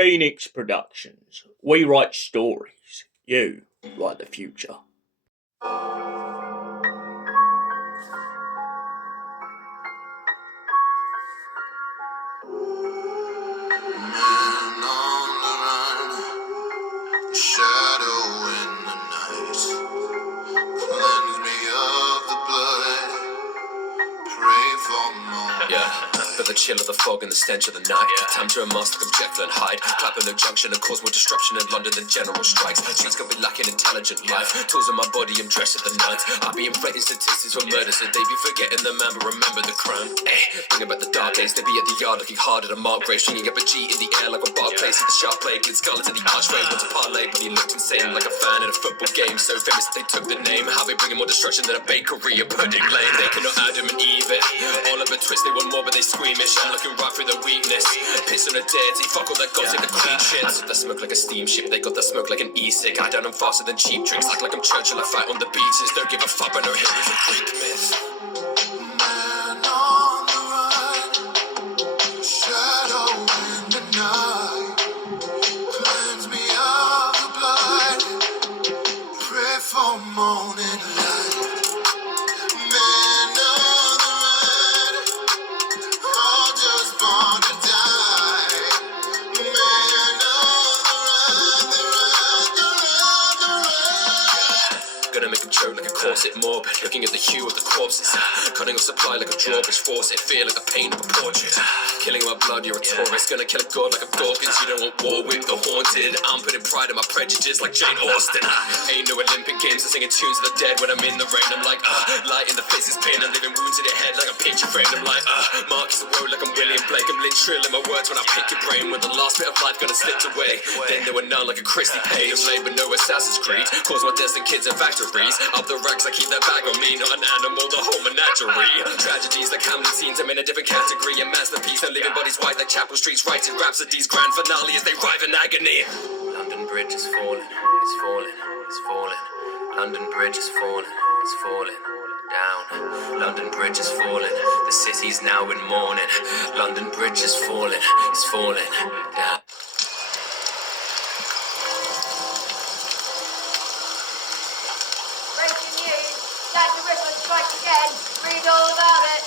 Phoenix Productions. We write stories. You write the future. The chill of the fog and the stench of the night. Time to unmask like Jekyll and Hyde. Clapham Junction and cause more disruption in London than general strikes. Streets gonna be lacking intelligent life. Tools in my body, I'm dressed at the ninth. I be inflating statistics for murder, so they be forgetting the man, but remember the crime. Bring about the dark days, they be at the yard looking hard at a mark grave, stringing up a G in the air like a bar place. See the sharp blade, get scarlet to the archway. Want to parlay, but he looked insane like a fan in a football game. So famous that they took the name. How they bringing more destruction than a bakery, a pudding lane. They cannot Adam and Eve it. All of a twist, they want more, but they squeamish. I'm looking right through the weakness. Piss on a deity, fuck all that Gothic, the queen shit. I took that smoke like a steamship, they got that smoke like an e-cig. I down them faster than cheap drinks, like I'm Churchill, I fight on the beaches. Don't give a fuck, I know Hitler's a Greek myth. Man on the run, shadow in the night. Cleanse me of the blood, pray for morning light. Choke like a corset mob, looking at the hue of the corpses. Cutting off supply like a drawbridge, force it, fear like the pain of a portrait. Killing my blood, you're a tourist. Gonna kill a god like a Dawkins. You don't want war with the haunted. I'm putting pride in my prejudice like Jane Austen. Ain't no Olympic games, I'm singing tunes of the dead when I'm in the rain. I'm like, light in the face is pain. I'm leaving wounds in the head like a picture frame. I'm like, Marcus the world like I'm William Blake. I'm lit trill in my words when I pick your brain. When the last bit of life gonna slip away. Then there were none like a Christie Page. Slave but no Assassin's Creed. Cause my destined kids and factories. Up the racks, I keep that bag on me. Not an animal, the whole menagerie. Tragedies like Hamlet scenes, I'm in a different category. A masterpiece, and living bodies white like Chapel Streets. Writing rhapsodies, grand finale as they rive in agony. London Bridge is falling, it's falling, it's falling. London Bridge is falling, it's falling down. London Bridge is falling, the city's now in mourning. London Bridge is falling, it's falling down. Breaking news, Jack the Ripper strikes again. Read all about it.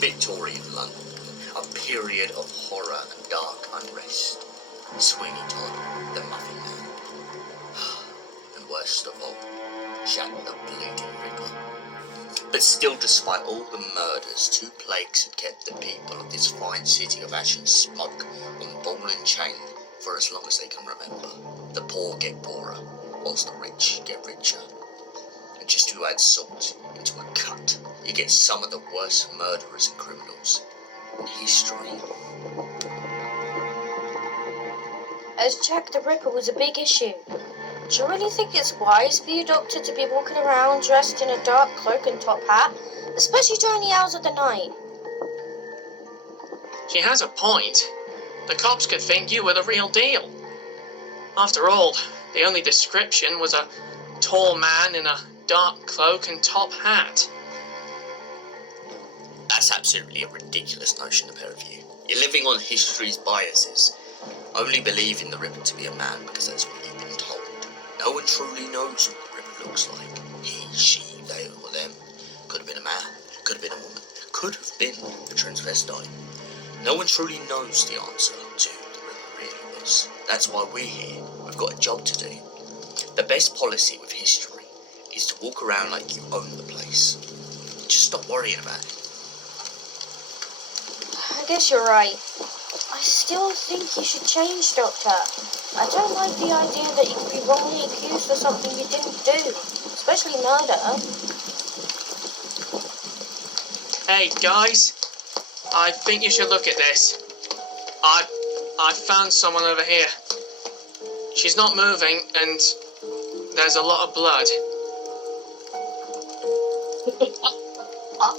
Victorian London, a period of horror and dark unrest. Sweeney Todd, the Muffin Man. And worst of all, Jack the Bleeding Ripper. But still, despite all the murders, two plagues had kept the people of this fine city of ash and smoke on ball and chain for as long as they can remember. The poor get poorer, whilst the rich get richer. And just to add salt into a cut, you get some of the worst murderers and criminals in history. As Jack the Ripper was a big issue, do you really think it's wise for your doctor to be walking around dressed in a dark cloak and top hat, especially during the hours of the night? She has a point. The cops could think you were the real deal. After all, the only description was a tall man in a dark cloak and top hat. That's absolutely a ridiculous notion, the pair of you. You're living on history's biases. Only believe in the Ripper to be a man because that's what you've been told. No one truly knows what the Ripper looks like. He, she, they, or them. Could have been a man, could have been a woman, could have been a transvestite. No one truly knows the answer to who the Ripper really was. That's why we're here. We've got a job to do. The best policy with history is to walk around like you own the place. Just stop worrying about it. I guess you're right. I still think you should change, Doctor. I don't like the idea that you could be wrongly accused for something you didn't do, especially murder. Hey, guys. I think you should look at this. I found someone over here. She's not moving, and there's a lot of blood. Oh,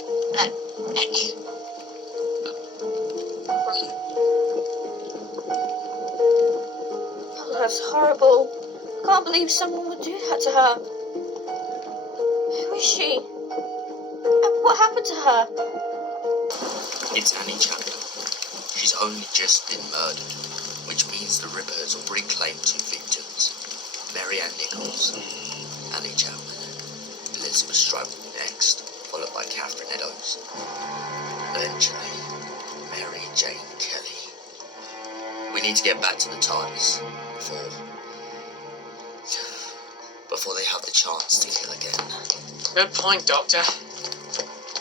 that's horrible. I can't believe someone would do that to her. Who is she? And what happened to her? It's Annie Chapman. She's only just been murdered, which means the Ripper has already claimed 2 victims. Mary Ann Nichols, Annie Chapman, Elizabeth Stribble next, followed by Catherine Eddowes. Eventually, Mary Jane Kelly. We need to get back to the Tardis before they have the chance to kill again. Good point, Doctor.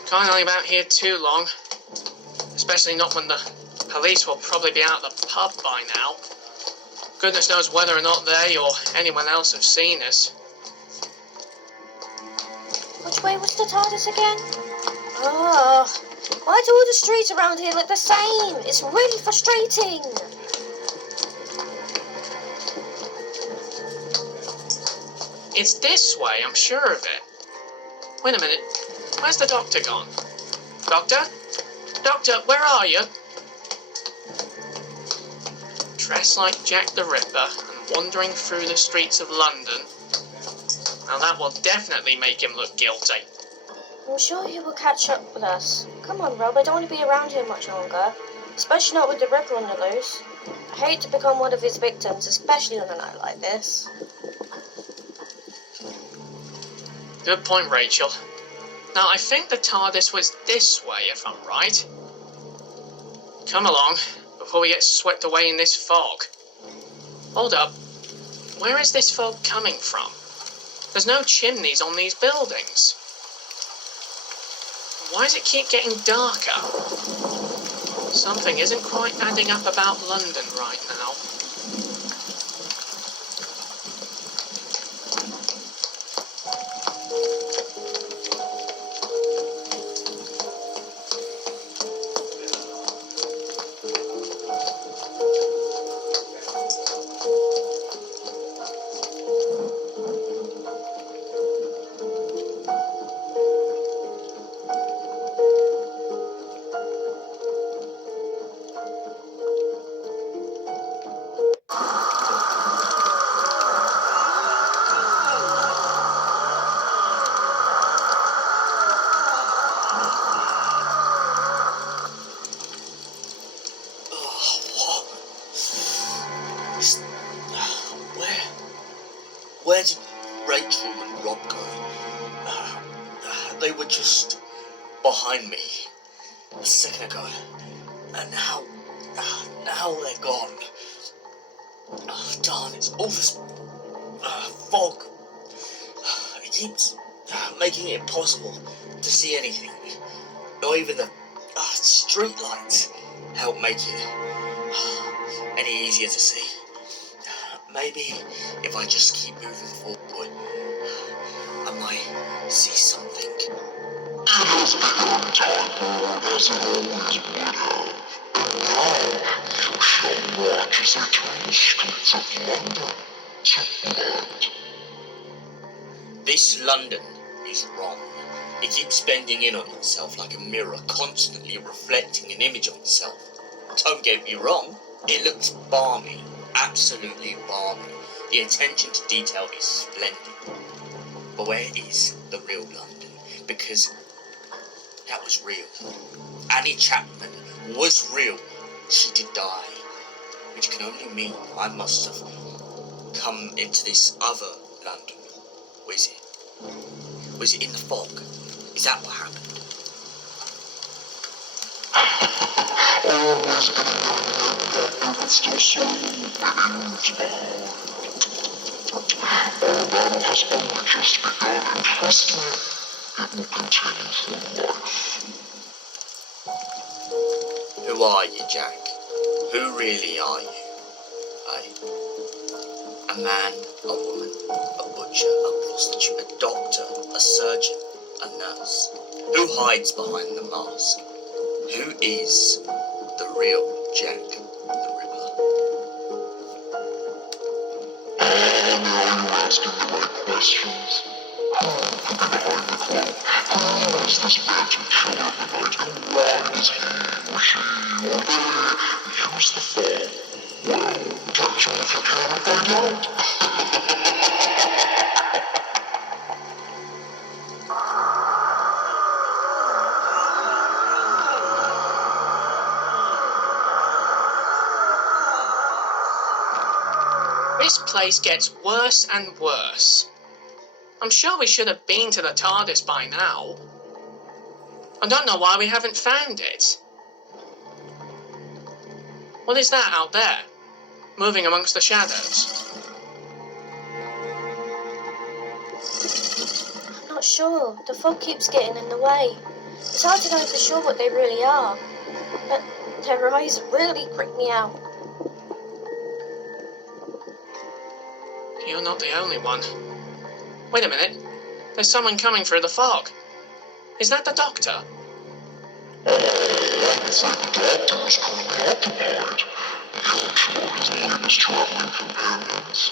Can't hang about here too long. Especially not when the police will probably be out of the pub by now. Goodness knows whether or not they or anyone else have seen us. Which way was the Tardis again? Ah, why do all the streets around here look the same? It's really frustrating. It's this way, I'm sure of it. Wait a minute. Where's the doctor gone? Doctor? Doctor, where are you? Dressed like Jack the Ripper and wandering through the streets of London. Now that will definitely make him look guilty. I'm sure he will catch up with us. Come on, Rob, I don't want to be around here much longer. Especially not with the Ripper on the loose. I hate to become one of his victims, especially on a night like this. Good point, Rachel. Now, I think the TARDIS was this way, if I'm right. Come along, before we get swept away in this fog. Hold up. Where is this fog coming from? There's no chimneys on these buildings. Why does it keep getting darker? Something isn't quite adding up about London right now. Where did Rachel and Rob go? They were just behind me a second ago, and now they're gone. Darn, it's all this fog. It keeps making it impossible to see anything. Not even the street lights help make it any easier to see. Maybe if I just keep moving forward, I might see something. It has become time, as it always would have. And now you shall watch as I turn the streets of London to blood. This London is wrong. It keeps bending in on itself like a mirror, constantly reflecting an image of itself. Don't get me wrong, it looks balmy, absolutely balmy. The attention to detail is splendid. But where is the real London? Because that was real. Annie Chapman was real. She did die. Which can only mean I must have come into this other London. Was it? Was it in the fog? Is that what happened? Always been known that it still so huge mind. Our battle has only just begun, and trust me, it will continue for life. Who are you, Jack? Who really are you? A man, a woman, a butcher, a prostitute, a doctor, a surgeon, a nurse. Who hides behind the mask? Who is the real Jack the Ripper? Now you're asking the right questions. Who could be behind the cloak? Who is this phantom killer of the night? And why is he or she or they use the fog? Well, catch on if you can and find out. This place gets worse and worse. I'm sure we should have been to the Tardis by now. I don't know why we haven't found it. What is that out there? Moving amongst the shadows. I'm not sure. The fog keeps getting in the way. It's hard to know for sure what they really are. But their eyes really creep me out. You're not the only one. Wait a minute. There's someone coming through the fog. Is that the doctor? It's like the doctor is currently occupied. You're sure his latest traveling companions?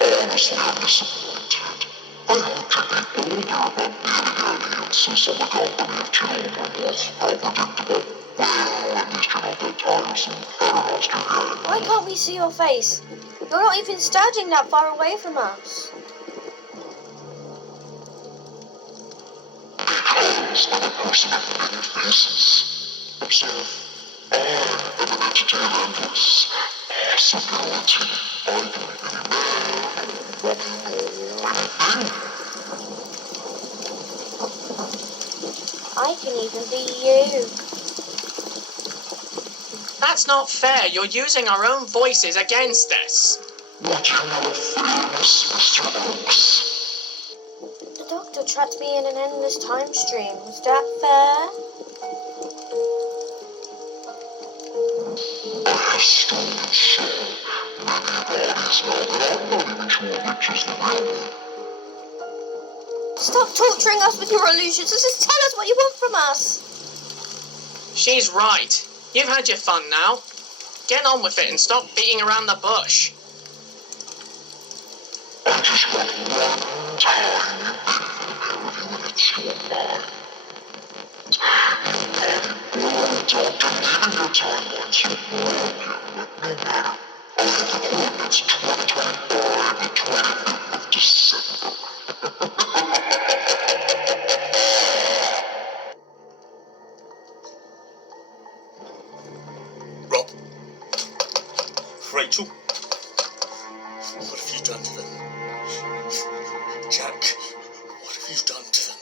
Honestly, I'm disappointed. I hoped you'd be older about being aliens since the company of children was unpredictable. Well, at least you're not that tiresome. Better not stay again. Why can't we see your face? You're not even standing that far away from us. Because I'm a person of many faces. Observe, I am an entity of endless possibility. I can be any man or woman or anything. I can even be you. That's not fair. You're using our own voices against us. What do you know of feelings, Mr. Oaks? The doctor trapped me in an endless time stream. Was that fair? I have stolen so many bodies now that I'm not even sure which is the real one. Stop torturing us with your illusions. Just tell us what you want from us. She's right. You've had your fun now. Get on with it and stop beating around the bush. I just want one tiny bit of you and it's your mind. You body blow, doctor, even your timelines are broken, but no matter. I have the coordinates 2025 and 25th of December. Rob? Rachel? What have you done to them? Jack, what have you done to them?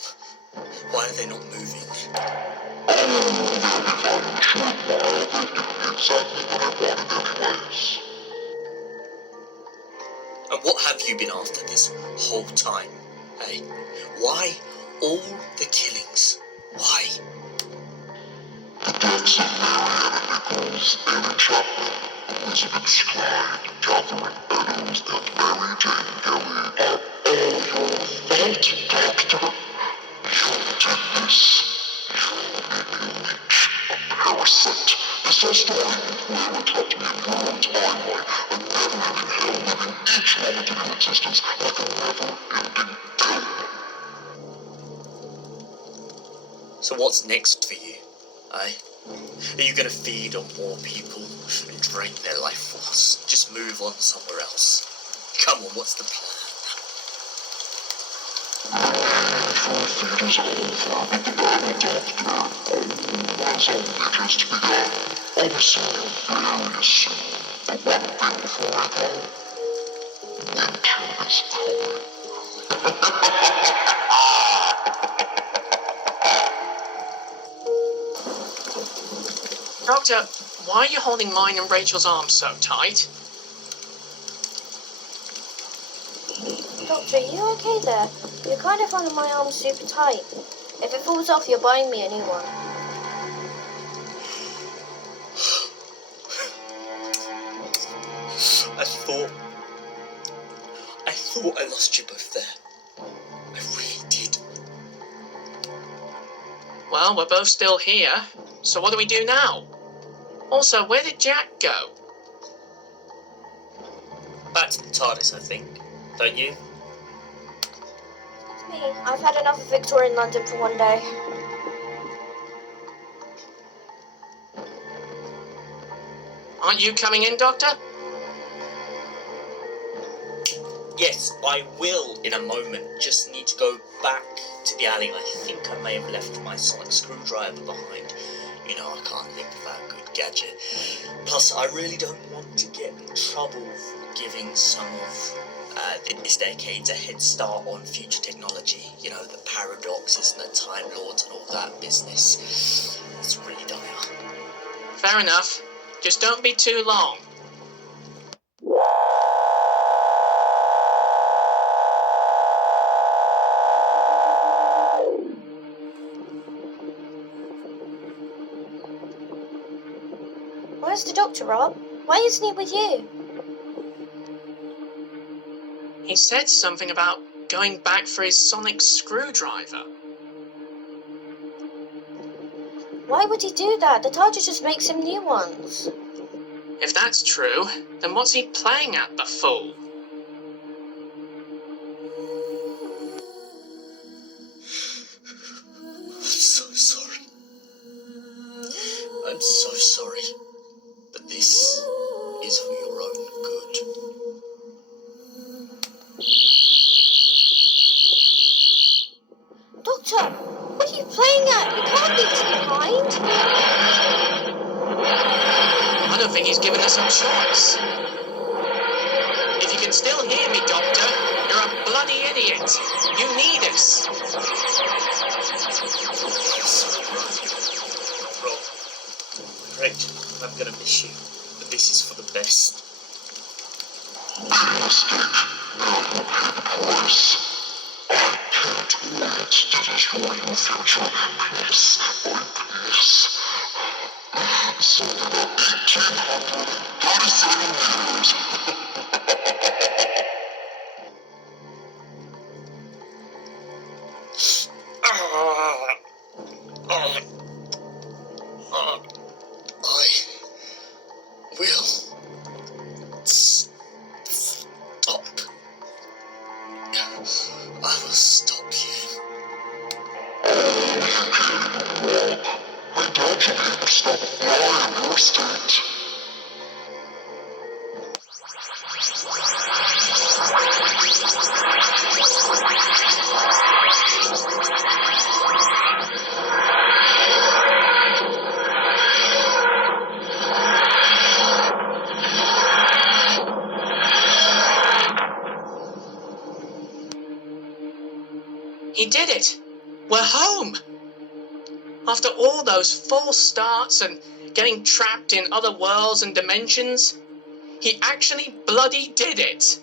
Why are they not moving? They'll be fine in a short while. They've given me exactly what I wanted anyways. And what have you been after this whole time, eh? Why all the killings? Why? The deaths of Marianne Nichols, Amy Chapman, Elizabeth Clyde, Catherine Eddowes, and Mary Jane Kelly are all your fault, Doctor. You did this. You made me a leech, a parasite. This whole story where you trapped me in your own timeline, a never-ending hell living each moment of your existence like a never-ending film. So what's next for you, eh? Are you gonna feed on more people and drain their life force? Just move on somewhere else. Come on, what's the plan? Feed is over, but the battle, Doctor. One's own is to begun. I'll be seeing you very soon. But one thing before I go. Winter is coming. Doctor, why are you holding mine and Rachel's arms so tight? Doctor, are you okay there? You're kind of holding my arm super tight. If it falls off, you're buying me a new one. thought I lost you both there. I really did. Well, we're both still here, so what do we do now? Also, where did Jack go? Back to the Tardis, I think. Don't you? It's me. I've had enough of Victorian London for one day. Aren't you coming in, Doctor? Yes, I will in a moment. Just need to go back to the alley. I think I may have left my sonic screwdriver behind. You know, I can't live without a good gadget. Plus, I really don't want to get in trouble for giving some of this decade's a head start on future technology. You know, the paradoxes and the Time Lords and all that business. It's really dire. Fair enough. Just don't be too long. Where's the doctor, Rob? Why isn't he with you? He said something about going back for his sonic screwdriver. Why would he do that? The Tardis just makes him new ones. If that's true, then what's he playing at, the fool? I'm so sorry. I'm so sorry. But this is for your own good. Doctor, what are you playing at? You can't leave us behind. I don't think he's given us a choice. If you can still hear me, Doctor, you're a bloody idiot. You need us. So right. Rob, Rachel, I'm gonna miss you, but this is for the best. Realistic, no, of course. I can't wait to destroy your future happiness by this. So the 1837 years. I will stop. I will stop you. I told you to stop flying, Rustage. He did it. We're home. After all those false starts and getting trapped in other worlds and dimensions, he actually bloody did it.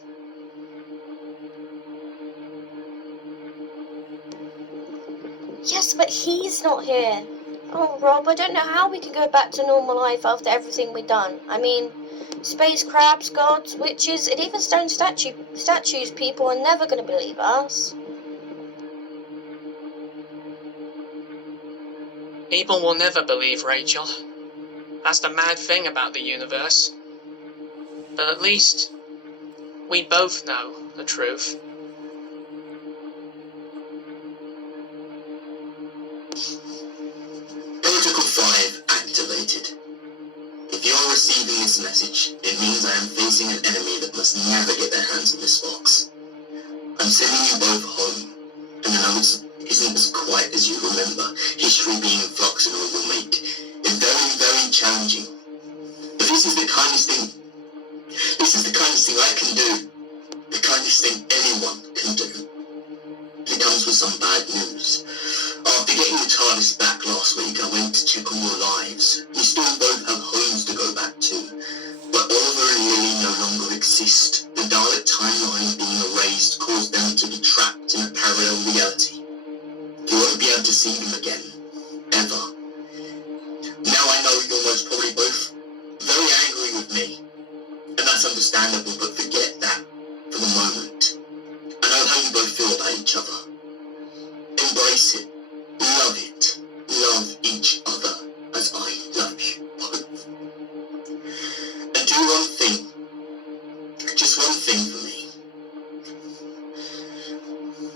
Yes, but he's not here. Oh, Rob, I don't know how we can go back to normal life after everything we've done. I mean, space crabs, gods, witches, and even stone statues people are never going to believe us. People will never believe, Rachel. That's the mad thing about the universe. But at least we both know the truth. Protocol 5 activated. If you are receiving this message, it means I am facing an enemy that must never get their hands on this box. I'm sending you both home, and I know it isn't as quiet as you remember, history being in flux and all will make it very, very challenging. But this is the kindest thing I can do, the kindest thing anyone can do. It comes with some bad news. After getting the Tardis back last week, I went to check on your lives. You still both have homes to go back to, but Oliver and Lily no longer exist. The Dalek timeline being erased caused them to be trapped in a parallel reality. You won't be able to see them again, ever. Now I know you're most probably both very angry with me, and that's understandable, but forget that for the moment. about each other. Embrace it, love each other as I love you both. And do one thing, just one thing for me.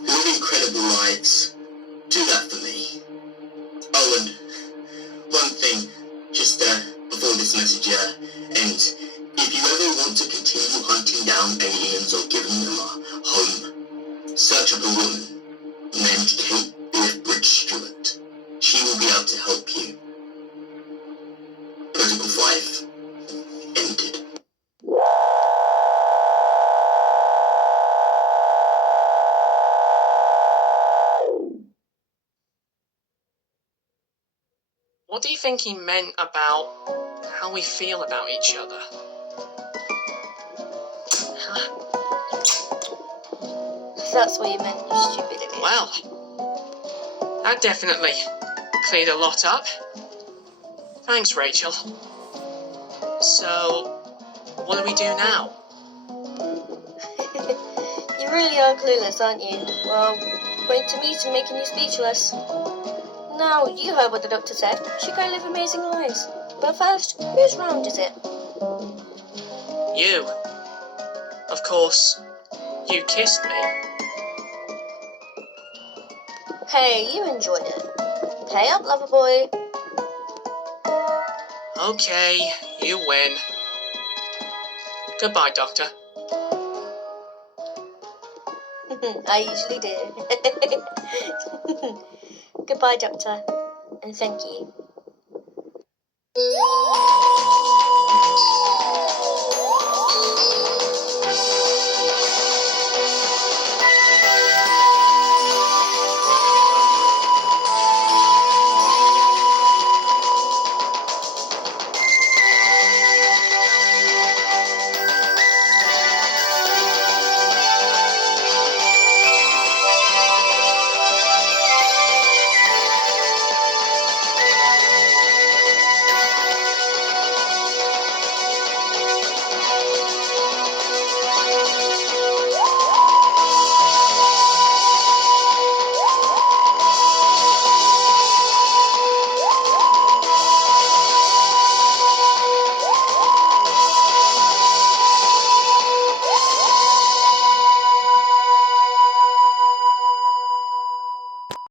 Live incredible lives, do that for me. Oh, and one thing, just before this message ends, if you ever want to continue hunting down aliens or giving them a home, search up a woman named Kate Birch Stewart. She will be able to help you. Protocol 5 ended. What do you think he meant about how we feel about each other? That's what you meant, you stupid idiot. Well, that definitely cleared a lot up. Thanks, Rachel. So, what do we do now? You really are clueless, aren't you? Well, point to me to making you speechless. Now, you heard what the doctor said. We should go live amazing lives. But first, whose round is it? You. Of course, you kissed me. Hey, you enjoyed it. Pay up, lover boy. Okay, you win. Goodbye, Doctor. I usually do. Goodbye, Doctor, and thank you.